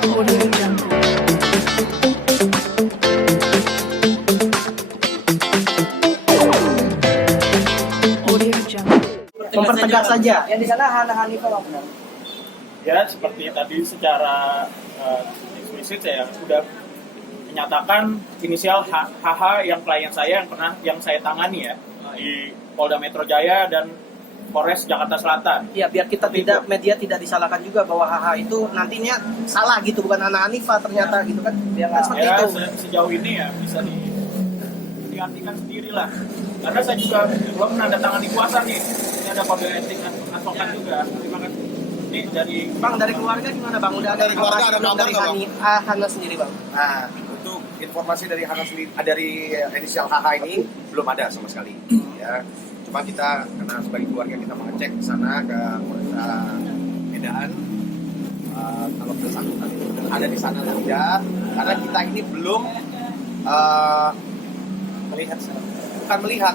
Audio Jungle. Audio Jungle. Mempertegas saja. Yang di sana Hana Hanifah benar. Ya, seperti tadi secara eksplisit saya sudah menyatakan inisial HH yang klien saya yang saya tangani ya di Polda Metro Jaya dan Polres Jakarta Selatan. Ya, biar kita media tidak disalahkan juga bahwa HH itu nantinya salah gitu, bukan Hana Hanifah ternyata gitu kan. Kan seperti Ya, itu. sejauh ini ya bisa diartikan sendiri lah. Karena saya juga belum menandatangani kuasa nih. Ini ada kode etik advokat juga. Terima kasih. Ini dari Bang, dari keluarga gimana Bang? Udah ada Dari keluarga ada kabar dari nggak, Bang? Hana sendiri Bang? Nah, untuk informasi dari dari inisial HH ini belum ada sama sekali. Ya, cuma kita karena sebagai keluarga kita mengecek ke sana ke Polresta Medan. Kalau bersangkutan itu ada di sana saja, karena kita ini belum bukan melihat,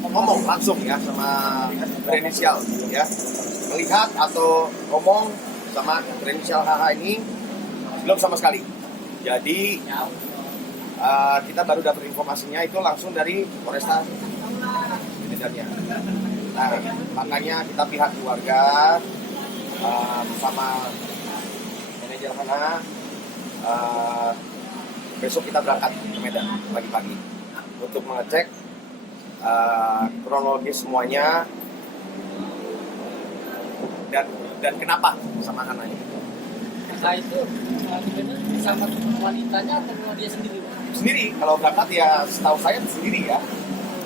ngomong langsung ya sama berinisial ya, melihat atau ngomong sama berinisial HH ini belum sama sekali. Jadi kita baru dapat informasinya itu langsung dari Polresta Medannya. Nah, makanya kita pihak keluarga bersama manajer Hana besok kita berangkat ke Medan pagi-pagi untuk mengecek kronologis semuanya dan kenapa sama Hana ini. Nah itu sama wanitanya atau dia sendiri? Sendiri, kalau berangkat ya setahu saya sendiri ya.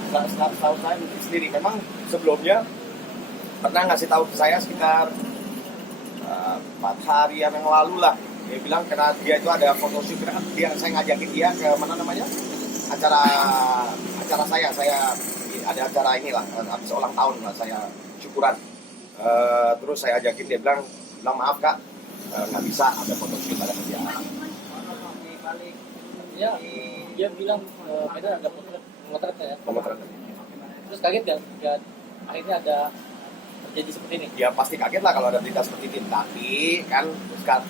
Setahu saya sendiri. Memang sebelumnya pernah ngasih tahu ke saya sekitar 4 hari yang lalu lah. Dia bilang karena dia itu ada photoshoot, kan saya ngajakin dia ke mana namanya acara saya ada acara inilah habis ulang tahun lah, saya syukuran. Terus saya ajakin, dia bilang maaf kak, nggak bisa, ada photoshoot, ada kerjaan. Ya, dia bilang Medan ada pemotret ya. Pemotret. Terus kaget ya akhirnya ada terjadi seperti ini. Ya pasti kaget lah kalau ada berita seperti ini. Tapi kan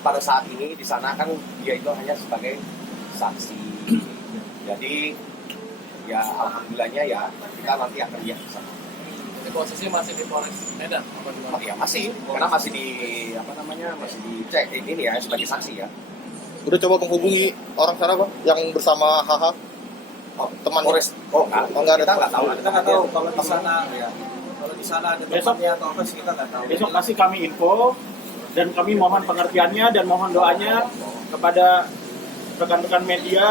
pada saat ini di sana kan dia itu hanya sebagai saksi. Jadi ya alhamdulillahnya ya kita nanti akan lihat di sana. Jadi posisi masih di Polres Medan apa di mana? Ya masih, karena masih di masih dicek ini ya sebagai saksi ya. Udah coba menghubungi orang sana Bang yang bersama HH? Teman Polres. Enggak, kita nggak tahu. Kita nggak tahu kalau di sana ya. Kalau di sana ada tempatnya atau apa sih kita nggak tahu. besok pasti kami info dan kami mohon pengertiannya dan mohon doanya kepada rekan-rekan media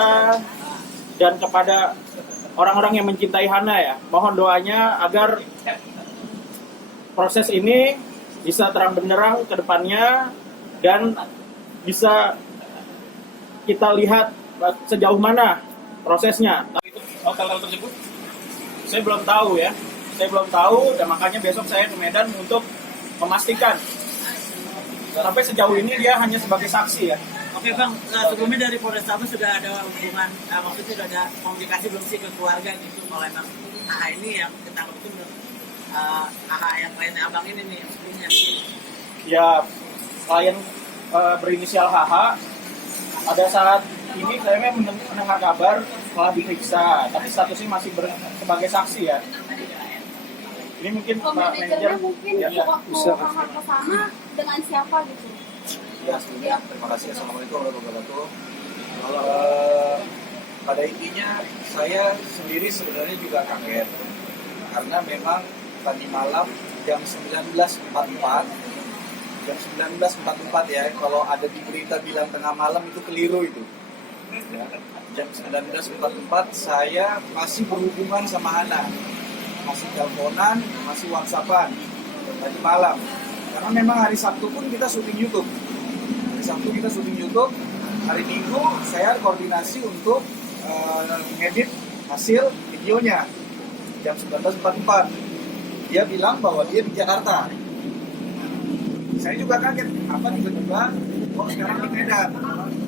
dan kepada orang-orang yang mencintai Hana ya. Mohon doanya agar proses ini bisa terang benderang ke depannya dan bisa kita lihat sejauh mana prosesnya. Tapi itu hotel tersebut saya belum tahu ya. Saya belum tahu dan makanya besok saya ke Medan untuk memastikan. Sampai sejauh ini dia hanya sebagai saksi ya. Oke Bang, sebelumnya dari Polrestabes sudah ada hubungan, maksudnya sudah ada komunikasi belum sih ke keluarga gitu kalau emang AH ini yang ketangkep itu AH yang kliennya abang ini nih sebelumnya. Ya klien berinisial HH pada saat ini saya mendengar kabar telah diperiksa, tapi statusnya masih sebagai saksi ya. Ini mungkin Pak Manajer mungkin ya, waktu HH ke sana dengan siapa gitu? Ya, sebelumnya terima kasih. Assalamualaikum warahmatullahi wabarakatuh. Pada intinya saya sendiri sebenarnya juga kaget karena memang tadi malam jam 19.44 ya, kalau ada di berita bilang tengah malam itu keliru itu ya. Jam 19.44 saya masih berhubungan sama Hana, masih teleponan, masih whatsappan tadi malam, karena memang hari Sabtu pun kita syuting YouTube. Hari Minggu saya koordinasi untuk ngedit hasil videonya jam 19.44. Dia bilang bahwa dia di Jakarta. Saya juga kaget, apa tiba-tiba sekarang di Medan.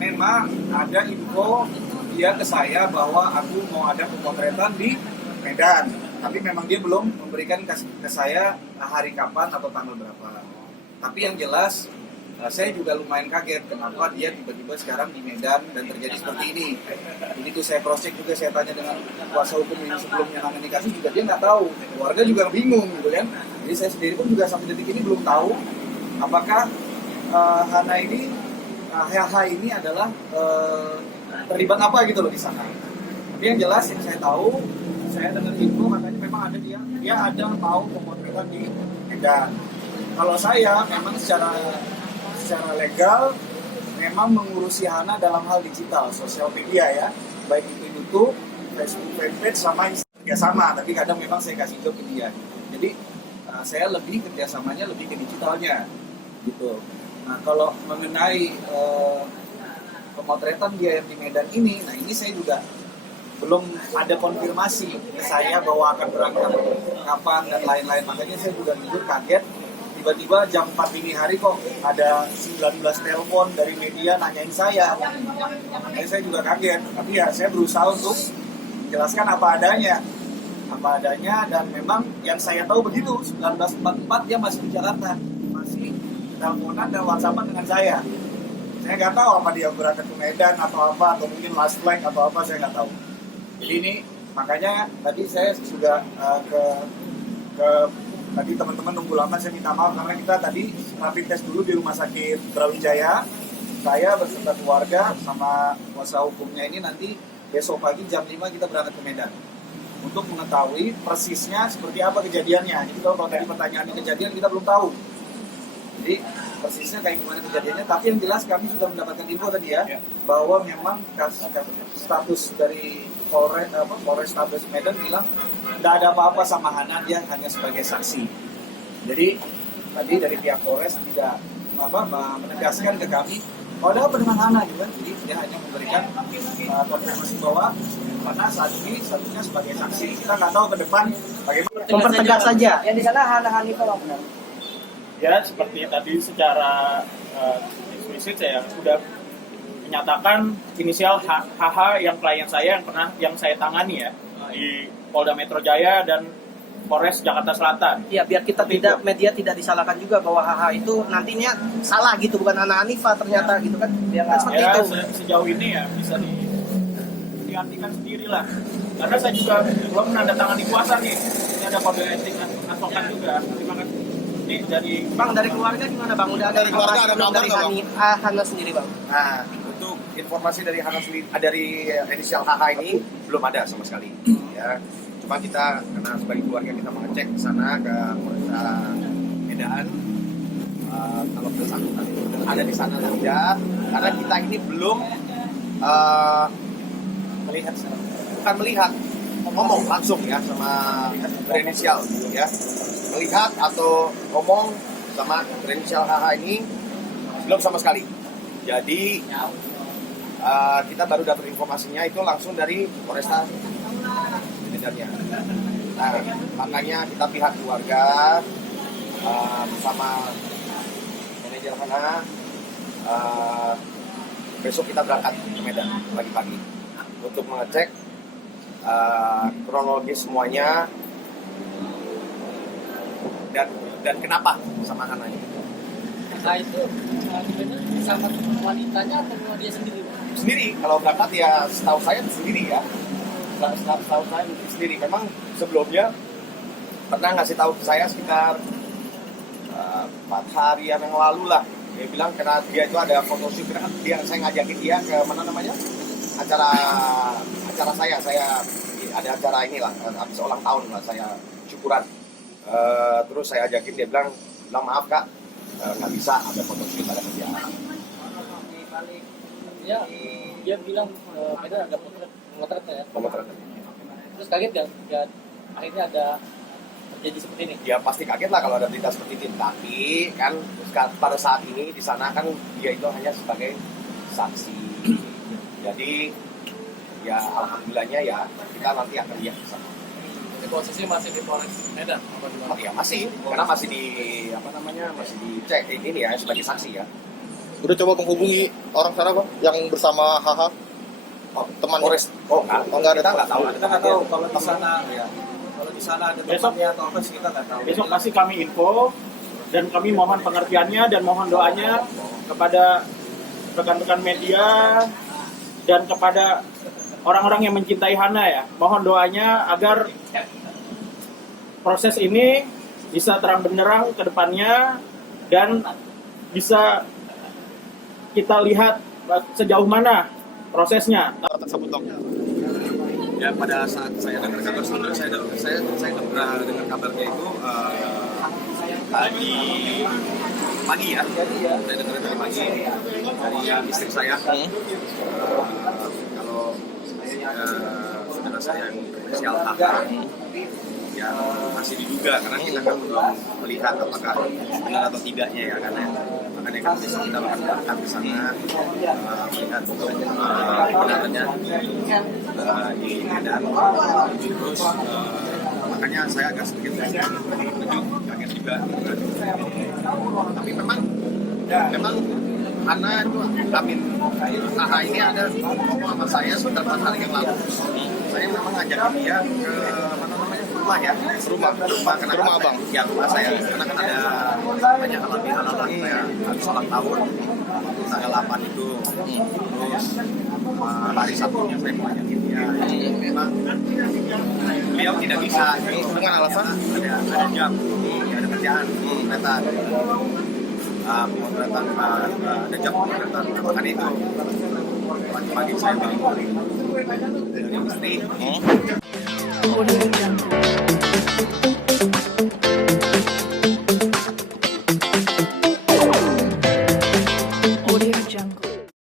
Memang ada info dia ke saya bahwa aku mau ada pemotretan di Medan, tapi memang dia belum memberikan ke saya hari kapan atau tanggal berapa. Tapi yang jelas saya juga lumayan kaget kenapa dia tiba-tiba sekarang di Medan dan terjadi seperti ini. Jadi itu saya cross check juga, saya tanya dengan kuasa hukum yang sebelumnya nangani kasus juga dia nggak tahu, keluarga juga bingung gitu kan. Jadi saya sendiri pun juga sampai detik ini belum tahu apakah Hana ini, HH ini adalah terlibat apa gitu loh di sana. Tapi yang jelas yang saya tahu, saya dengar info katanya memang ada dia ada mau pemotretan di Medan. Kalau saya memang secara legal memang mengurusi Hana dalam hal digital, sosial media ya, baik itu YouTube, Facebook fanpage sama Instagram sama, tapi kadang memang saya kasih job ke dia. Jadi saya lebih kerjasamanya lebih ke digitalnya gitu. Nah kalau mengenai pemotretan dia yang di Medan ini, nah ini saya juga belum ada konfirmasi ke saya bahwa akan berangkat kapan dan lain-lain, makanya saya juga jujur kaget. Tiba-tiba jam 4 dini hari kok ada 19 telepon dari media nanyain saya. Makanya saya juga kaget. Tapi ya saya berusaha untuk menjelaskan apa adanya dan memang yang saya tahu begitu. 1944 dia masih di Jakarta, masih teleponan dan WhatsAppan dengan saya. Saya nggak tahu apa dia berangkat ke Medan atau apa, atau mungkin last flight atau apa, saya nggak tahu. Jadi ini makanya tadi saya juga tadi teman-teman nunggu lama, saya minta maaf karena kita tadi rapid test dulu di Rumah Sakit Brawijaya. Saya beserta keluarga sama kuasa hukumnya ini nanti besok pagi jam 5 kita berangkat ke Medan untuk mengetahui persisnya seperti apa kejadiannya. Jadi kalau tadi pertanyaannya kejadian kita belum tahu. Jadi persisnya kayak gimana kejadiannya, tapi yang jelas kami sudah mendapatkan info tadi ya, bahwa memang status dari Polrestabes Medan bilang tidak ada apa-apa sama Hana, dia hanya sebagai saksi. Jadi tadi dari pihak Polres tidak menegaskan ke kami kalau ada apa dengan Hana gitu kan. Jadi dia hanya memberikan konfirmasi bahwa karena saat ini statusnya sebagai saksi. Kita nggak tahu ke depan bagaimana. Mempertegas saja. Yang di sana Hana Hanifah benar. Ya seperti tadi secara eksplisit saya sudah menyatakan inisial HH yang klien saya yang saya tangani ya di Polda Metro Jaya dan Polres Jakarta Selatan. Iya, biar kita media tidak disalahkan juga bahwa HH itu nantinya salah gitu, bukan Hana Hanifah ternyata gitu kan. Kan seperti itu. Sejauh ini ya bisa diartikan sendiri lah. Karena saya juga belum menandatangani kuasa nih. Ini ada kode etik advokat juga. Terima kasih. Ini dari Bang, dari keluarga gimana Bang? Udah ada Dari keluarga ada kabar nggak, Bang? Hana sendiri Bang? Nah, untuk informasi dari Hana sendiri, dari inisial HH ini belum ada sama sekali. Ya, cuma kita karena sebagai keluarga kita mengecek ke sana ke Polresta Medan. Kalau bersangkutan ada di sana atau tidak, karena kita ini belum melihat, ngomong langsung ya sama berinisial ya, melihat atau ngomong sama berinisial HH ini belum sama sekali. Jadi kita baru dapat informasinya itu langsung dari Polresta Medannya. Nah, makanya kita pihak keluarga bersama manajer Hana besok kita berangkat ke Medan pagi-pagi untuk mengecek kronologis semuanya dan kenapa sama Hana ini. Nah itu sama wanitanya atau dia sendiri? Sendiri, kalau berangkat ya setahu saya sendiri ya. Setahu saya sendiri. Memang sebelumnya pernah ngasih tahu ke saya sekitar 4 harian yang lalu lah. Dia bilang karena dia itu ada photoshoot, karena kan saya ngajakin dia ke mana namanya acara saya ada acara inilah habis ulang tahun lah, saya syukuran. Terus saya ajakin, dia bilang maaf kak, nggak bisa, ada photoshoot, ada kerjaan. Dia bilang Medan ada pemotretan ya. Pemotretan. Terus kaget ya akhirnya ada terjadi seperti ini. Ya pasti kaget lah kalau ada berita seperti itu. Tapi kan pada saat ini di sana kan dia itu hanya sebagai saksi. Jadi ya alhamdulillahnya ya kita nanti akan lihat di sana. Jadi posisi masih di Polres Medan apa gimana? Ya masih, karena masih di masih dicek ini ya sebagai saksi ya. Udah coba menghubungi orang sana Bang yang bersama HH? Teman Polres. Enggak ada. Kita nggak tahu. Kita nggak tahu kalau di sana ya. Kalau di sana ada temannya atau apa sih kita nggak tahu. besok kasih kami info dan kami mohon pengertiannya dan mohon doanya kepada rekan-rekan media dan kepada orang-orang yang mencintai Hana ya, mohon doanya agar proses ini bisa terang benderang ke depannya dan bisa kita lihat sejauh mana prosesnya. Tersebut dong. Ya pada saat saya dengar kabar sebenarnya saya pernah dengar kabarnya itu tadi pagi ya. Saya dengar tadi pagi dari istri saya kalau saudara saya yang inisial HH ya masih diduga karena kita kan belum melihat apakah benar atau tidaknya ya karena makanya kan besok kita akan berangkat ke sana melihat kebenarannya di Medan terus makanya saya agak sedikit terkejut kaget juga tapi memang Hana itu Amin HH ini ada ngomong sama saya sekitar 4 hari yang lalu saya memang ngajakin dia ke rumah ya rumah abang ya rumah saya karena kan ada banyak halal kayak habis ulang tahun tanggal 8 itu terus hari Sabtunya saya mau ngajakin dia memang beliau tidak bisa dengan alasan ada jam ada kerjaan pemotretan ada jam pemotretan makanya itu pagi-pagi saya bangun dari istri Audio